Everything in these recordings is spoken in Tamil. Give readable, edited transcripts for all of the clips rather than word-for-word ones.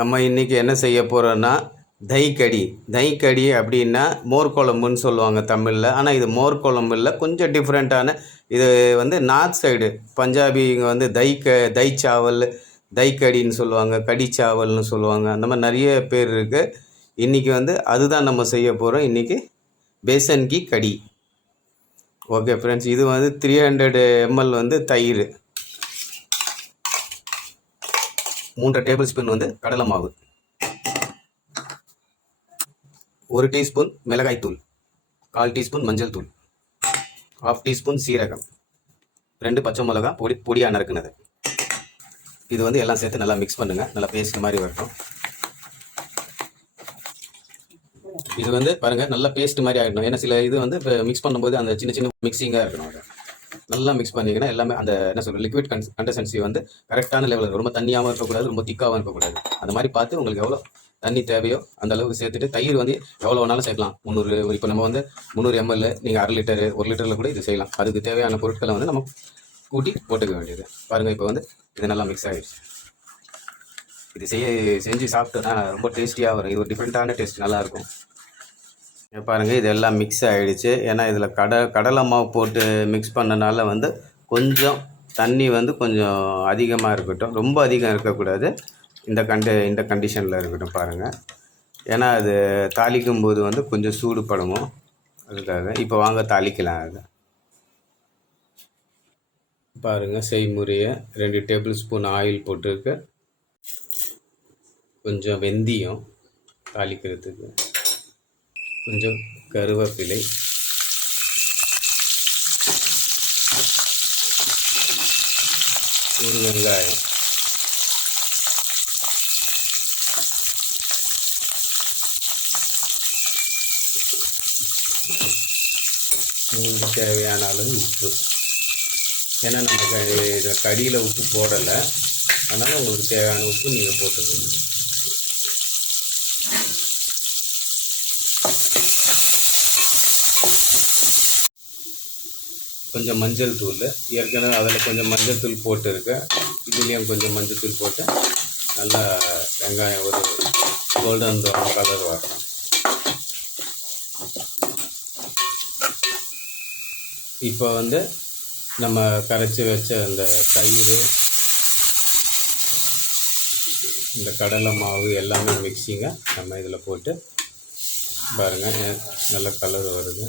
நம்ம இன்றைக்கி என்ன செய்ய போகிறோன்னா தயிக்கடி. தயிக்கடி அப்படின்னா மோர் குழம்புன்னு சொல்லுவாங்க தமிழில். ஆனால் இது மோர் குழம்பு இல்லை, கொஞ்சம் டிஃப்ரெண்ட்டான. இது வந்து நார்த் சைடு பஞ்சாபிங்க வந்து தை சாவல், தயிக்கடின்னு சொல்லுவாங்க, கடி சாவல்னு சொல்லுவாங்க. அந்த மாதிரி நிறைய பேர் இருக்குது. இன்றைக்கி வந்து அதுதான் நம்ம செய்ய போகிறோம். இன்றைக்கி பேசன் கி கடி. ஓகே ஃப்ரெண்ட்ஸ், இது வந்து 300 ml வந்து தயிர், 3 டேபிள் ஸ்பூன் வந்து கடலை மாவு, 1 டீஸ்பூன் மிளகாய்த்தூள், 1/4 டீஸ்பூன் மஞ்சள் தூள், 1/2 டீஸ்பூன் சீரகம், 2 பச்சை மிளகா பொடியாக நறுக்குனது. இது வந்து எல்லாம் சேர்த்து நல்லா மிக்ஸ் பண்ணுங்கள். நல்லா பேஸ்ட் மாதிரி வரட்டும். இது வந்து பாருங்கள், நல்லா பேஸ்ட் மாதிரி ஆகிடணும். ஏன்னா சில இது வந்து இப்போ மிக்ஸ் பண்ணும்போது அந்த சின்ன சின்ன மிக்சிங்காக இருக்கணும். அதை நல்லா மிக்ஸ் பண்ணிங்கன்னா எல்லாமே அந்த என்ன சொல்கிறது லிக்விட் கன்சிஸ்டன்சி வந்து கரெக்டான லெவலில், ரொம்ப தண்ணியாகவும் இருக்கக்கூடாது, ரொம்ப திக்காகவும் இருக்கக்கூடாது. அந்த மாதிரி பார்த்து உங்களுக்கு எவ்வளோ தண்ணி தேவையோ அந்த அளவுக்கு சேர்த்துட்டு, தயிர் வந்து எவ்வளோ வேணாலும் சேர்க்கலாம். 300, இப்போ நம்ம வந்து 300 ml, நீங்கள் 1/2 லிட்டரு 1 லிட்டரில் கூட இது செய்யலாம். அதுக்கு தேவையான பொருட்களை வந்து நம்ம கூட்டி போட்டுக்க வேண்டியது. பாருங்கள், இப்போ வந்து இது நல்லா மிக்ஸ் ஆகிடுச்சு. இது செஞ்சு சாப்பிட்டோன்னா ரொம்ப டேஸ்டியாக வரும். இது ஒரு டிஃப்ரெண்ட்டான டேஸ்ட், நல்லாயிருக்கும். பாருங்கள், இது எல்லாம் மிக்ஸ் ஆகிடுச்சு. ஏன்னா இதில் கடலை மாவு போட்டு மிக்ஸ் பண்ணனால வந்து கொஞ்சம் தண்ணி வந்து கொஞ்சம் அதிகமாக இருக்கட்டும், ரொம்ப அதிகம் இருக்கக்கூடாது. இந்த கண்டிஷனில் இருக்கட்டும். பாருங்கள், ஏன்னா அது தாளிக்கும் போது வந்து கொஞ்சம் சூடு படணும். அதுக்காக இப்போ வாங்க தாளிக்கலாம். அது பாருங்கள், செய்முறையை 2 டேபிள் ஸ்பூன் ஆயில் போட்டுருக்கு, கொஞ்சம் வெந்தயம் தாளிக்கிறதுக்கு, கொஞ்சம் கருவேப்பிலை, ஒரு வெங்காயம், உங்களுக்கு தேவையான அளவு உப்பு. ஏன்னா நம்ம இதில் கடியில் உப்பு போடலை, அதனால் உங்களுக்கு தேவையான உப்பு நீங்கள் போட்டுக்கணும். கொஞ்சம் மஞ்சள் தூள், ஏற்கனவே அதில் கொஞ்சம் மஞ்சள் தூள் போட்டுருக்கேன். இதுலேயும் கொஞ்சம் மஞ்சள் தூள் போட்டு நல்லா வெங்காயம் ஒரு கோல்டன் ப்ரௌன் கலர் வரணும். இப்போ வந்து நம்ம கரைச்சி வச்ச அந்த தயிர், இந்த கடலை மாவு எல்லாமே மிக்சிங்க நம்ம இதில் போட்டு பாருங்கள், நல்ல கலர் வருது.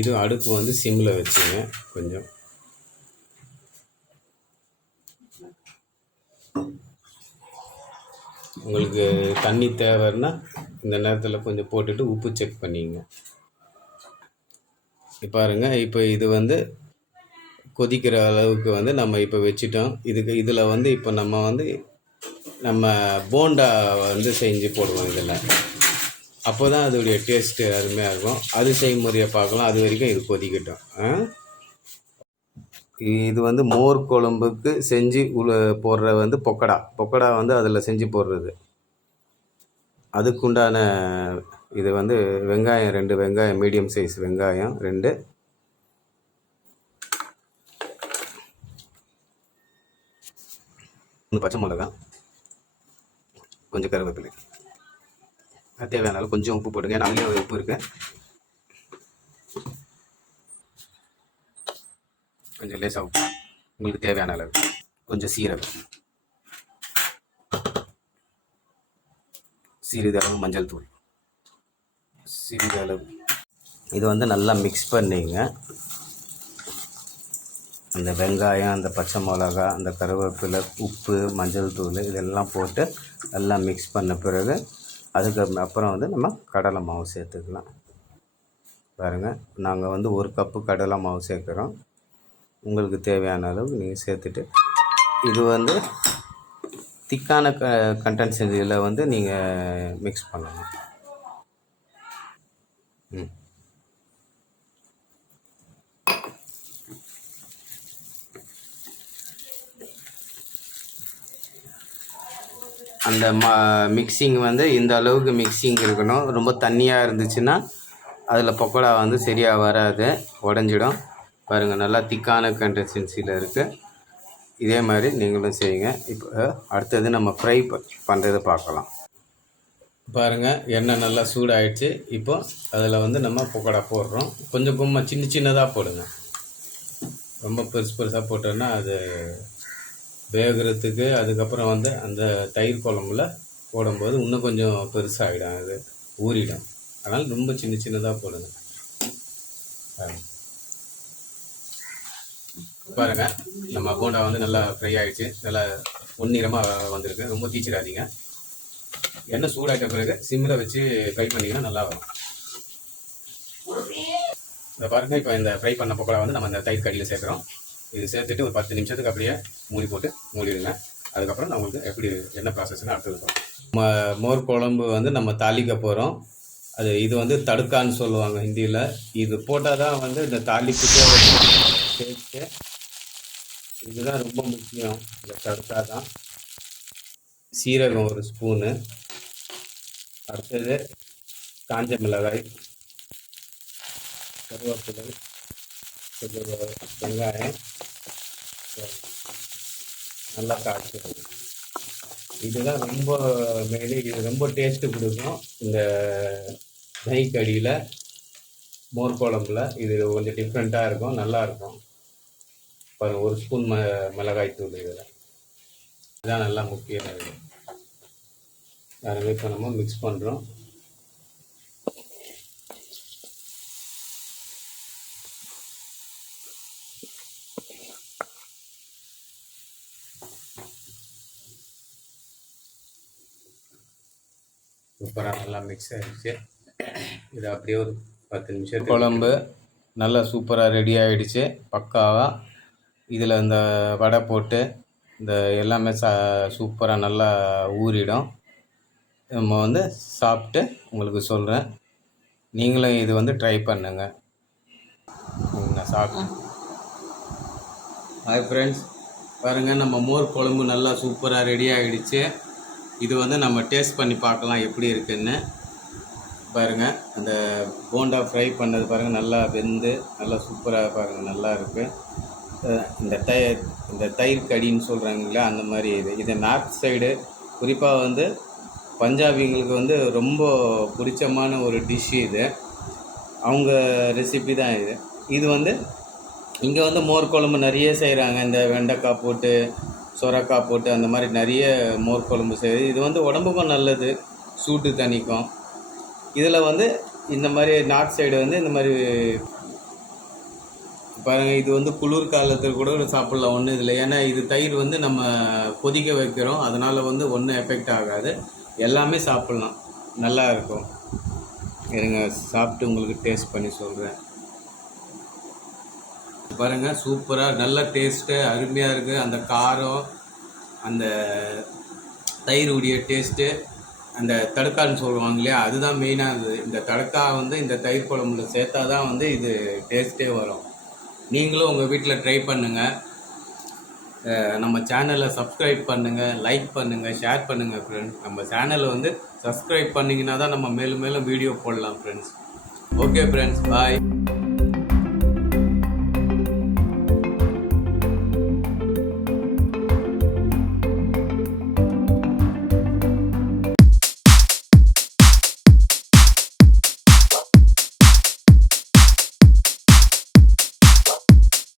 இது அடுப்பு வந்து சிம்மில் வச்சுங்க. கொஞ்சம் உங்களுக்கு தண்ணி தேவைன்னா இந்த நேரத்தில் கொஞ்சம் போட்டுட்டு உப்பு செக் பண்ணிங்க. பாருங்கள், இப்போ இது வந்து கொதிக்கிற அளவுக்கு வந்து நம்ம இப்போ வச்சிட்டோம். இதில் வந்து இப்போ நம்ம போண்டா வந்து செஞ்சு போடுவோம் இதில். அப்போ தான் அதோடைய டேஸ்ட்டு அருமையாக இருக்கும். அது செய்முறையை பார்க்கலாம். அது வரைக்கும் இது கொதிக்கட்டும். இது வந்து மோர் குழம்புக்கு செஞ்சு போடுற வந்து பொக்கடா வந்து அதில் செஞ்சு போடுறது. அதுக்குண்டான இது வந்து வெங்காயம் 2 வெங்காயம், மீடியம் சைஸ் வெங்காயம் 2, பச்சை மிளகா, கொஞ்சம் கருவேப்பிலை, தேவையான அளவு கொஞ்சம் உப்பு போடுங்க. ஏன்னா அதுலேயே உப்பு இருக்கு. கொஞ்சம் லேசாக உப்பு, உங்களுக்கு தேவையான அளவு, கொஞ்சம் சீரகம், சிறிதளவு மஞ்சள் தூள், சிறிதளவு. இது வந்து நல்லா மிக்ஸ் பண்ணிங்க. அந்த வெங்காயம், அந்த பச்சை மிளகா, அந்த கருவேப்பிலை, உப்பு, மஞ்சள் தூள் இதெல்லாம் போட்டு நல்லா மிக்ஸ் பண்ண பிறகு அதுக்கு அப்புறம் வந்து நம்ம கடலை மாவு சேர்த்துக்கலாம். பாருங்கள், நாங்கள் வந்து 1 கப்பு கடலை மாவு சேர்க்குறோம். உங்களுக்கு தேவையான அளவு நீங்கள் சேர்த்துட்டு, இது வந்து திக்கான கன்சிஸ்டன்சியில் வந்து நீங்கள் மிக்ஸ் பண்ணணும். அந்த மிக்சிங் வந்து இந்த அளவுக்கு மிக்சிங் இருக்கணும். ரொம்ப தண்ணியாக இருந்துச்சுன்னா அதில் பக்கோடா வந்து சரியாக வராது, உடஞ்சிடும். பாருங்கள், நல்லா திக்கான கன்சிஸ்டன்சியில் இருக்குது. இதே மாதிரி நீங்களும் செய்யுங்க. இப்போ அடுத்தது நம்ம ஃப்ரை பண்ணுறதை பார்க்கலாம். பாருங்கள், எண்ணெய் நல்லா சூடாயிடுச்சு. இப்போ அதில் வந்து நம்ம பக்கோடா போடுறோம். கொஞ்சம் சின்னதாக போடுங்க. ரொம்ப பெருசாக போட்டோன்னா அது வேகிறதுக்கு, அதுக்கப்புறம் வந்து அந்த தயிர் குழம்புல போடும்போது இன்னும் கொஞ்சம் பெருசாகிடும், அது ஊறிடும். அதனால் ரொம்ப சின்னதாக போடுங்க. பாருங்கள், நம்ம போண்டா வந்து நல்லா ஃப்ரை ஆகிடுச்சு. நல்லா பொன்னிறமாக வந்திருக்கு. ரொம்ப தீச்சிடாதீங்க. எண்ணெய் சூடாகிட்ட பிறகு சிம்மில் வச்சு ஃப்ரை பண்ணிங்கன்னா நல்லா வரும். இந்த பாருங்கள், இப்போ இந்த ஃப்ரை பண்ண பக்கோடா வந்து நம்ம இந்த தயிர் கடியில் சேர்க்குறோம். இது சேர்த்துட்டு ஒரு 10 நிமிஷத்துக்கு அப்படியே மூடிடுங்க. அதுக்கப்புறம் நான் உங்களுக்கு எப்படி என்ன ப்ராசஸ்ன்னு அடுத்தது சொல்கிறோம். மோர் குழம்பு வந்து நம்ம தாளிக்க போகிறோம். இது வந்து தடுக்கான்னு சொல்லுவாங்க ஹிந்தியில். இது போட்டால் தான் வந்து இந்த தாளிப்புக்கே டேஸ்ட்டு. இதுதான் ரொம்ப முக்கியம். இந்த தடுக்கா தான். சீரகம் ஒரு ஸ்பூனு, அடுத்தது காஞ்ச மிளகாய், கருவேப்பிலை, கொஞ்சம் வெங்காயம் நல்லா காய்ச்சணும். இதுதான் ரொம்ப மெயின். இது ரொம்ப டேஸ்ட்டு கொடுக்கும் இந்த நெய் கடியில், மோர் குழம்புல. இது கொஞ்சம் டிஃப்ரெண்ட்டாக இருக்கும், நல்லாயிருக்கும். பாருங்கள், ஒரு ஸ்பூன் மிளகாய் தூள். இதில் இதுதான் நல்லா முக்கியம். யாருமே இப்போ நம்ம மிக்ஸ் பண்ணுறோம். சூப்பராக நல்லா மிக்ஸ் ஆகிடுச்சு. இது அப்படியே ஒரு 10 நிமிஷம் குழம்பு நல்லா சூப்பராக ரெடி ஆகிடுச்சு, பக்காவாக. இதில் இந்த வடை போட்டு இந்த எல்லாமே சூப்பராக நல்லா ஊறிடும். நம்ம வந்து சாப்பிட்டு உங்களுக்கு சொல்கிறேன். நீங்களும் இது வந்து ட்ரை பண்ணுங்க. நான் சாப்பிட்டேன். ஹாய் ஃப்ரெண்ட்ஸ், பாருங்கள், நம்ம மோர் குழம்பு நல்லா சூப்பராக ரெடி ஆகிடுச்சு. இது வந்து நம்ம டேஸ்ட் பண்ணி பார்க்கலாம் எப்படி இருக்குன்னு. பாருங்கள், அந்த போண்டா ஃப்ரை பண்ணது பாருங்கள், நல்லா வெந்து நல்லா சூப்பராக பாருங்கள், நல்லா இருக்குது. இந்த தயிர் கடின்னு சொல்கிறாங்களா, அந்த மாதிரி. இது நார்த் சைடு, குறிப்பாக வந்து பஞ்சாபிங்களுக்கு வந்து ரொம்ப பிடிச்சமான ஒரு டிஷ்ஷு இது. அவங்க ரெசிபி தான் இது. இது வந்து இங்கே வந்து மோர் குழம்பு நிறைய செய்கிறாங்க. இந்த வெண்டைக்காய் போட்டு, சொரக்காய் போட்டு, அந்த மாதிரி நிறைய மோர் குழம்பு செய்யுது. இது வந்து உடம்புக்கும் நல்லது, சூட்டு தணிக்கும். இதில் வந்து இந்த மாதிரி நார்த் சைடு வந்து இந்த மாதிரி பாருங்கள், இது வந்து குளிர் காலத்தில் கூட சாப்பிட்லாம் ஒன்றும் இதில். ஏன்னா இது தயிர் வந்து நம்ம கொதிக்க வைக்கிறோம், அதனால் வந்து ஒன்றும் எஃபெக்ட் ஆகாது. எல்லாமே சாப்பிட்லாம், நல்லா இருக்கும். இருங்க, சாப்பிட்டு உங்களுக்கு டேஸ்ட் பண்ணி சொல்கிறேன். பாருங்கள், சூப்பராக நல்ல டேஸ்ட்டு, அருமையாக இருக்குது. அந்த காரம், அந்த தயிர் உடைய டேஸ்ட்டு, அந்த தடுக்கான்னு சொல்லுவாங்க இல்லையா, அதுதான் மெயினாக. இந்த தடுக்கா வந்து இந்த தயிர் குழம்புல சேர்த்தா தான் வந்து இது டேஸ்ட்டே வரும். நீங்களும் உங்கள் வீட்டில் ட்ரை பண்ணுங்கள். நம்ம சேனலை சப்ஸ்கிரைப் பண்ணுங்கள், லைக் பண்ணுங்கள், ஷேர் பண்ணுங்கள் ஃப்ரெண்ட்ஸ். நம்ம சேனலை வந்து சப்ஸ்கிரைப் பண்ணிங்கன்னா தான் நம்ம மேலும் மேலும் வீடியோ போடலாம் ஃப்ரெண்ட்ஸ். ஓகே ஃப்ரெண்ட்ஸ், பாய்.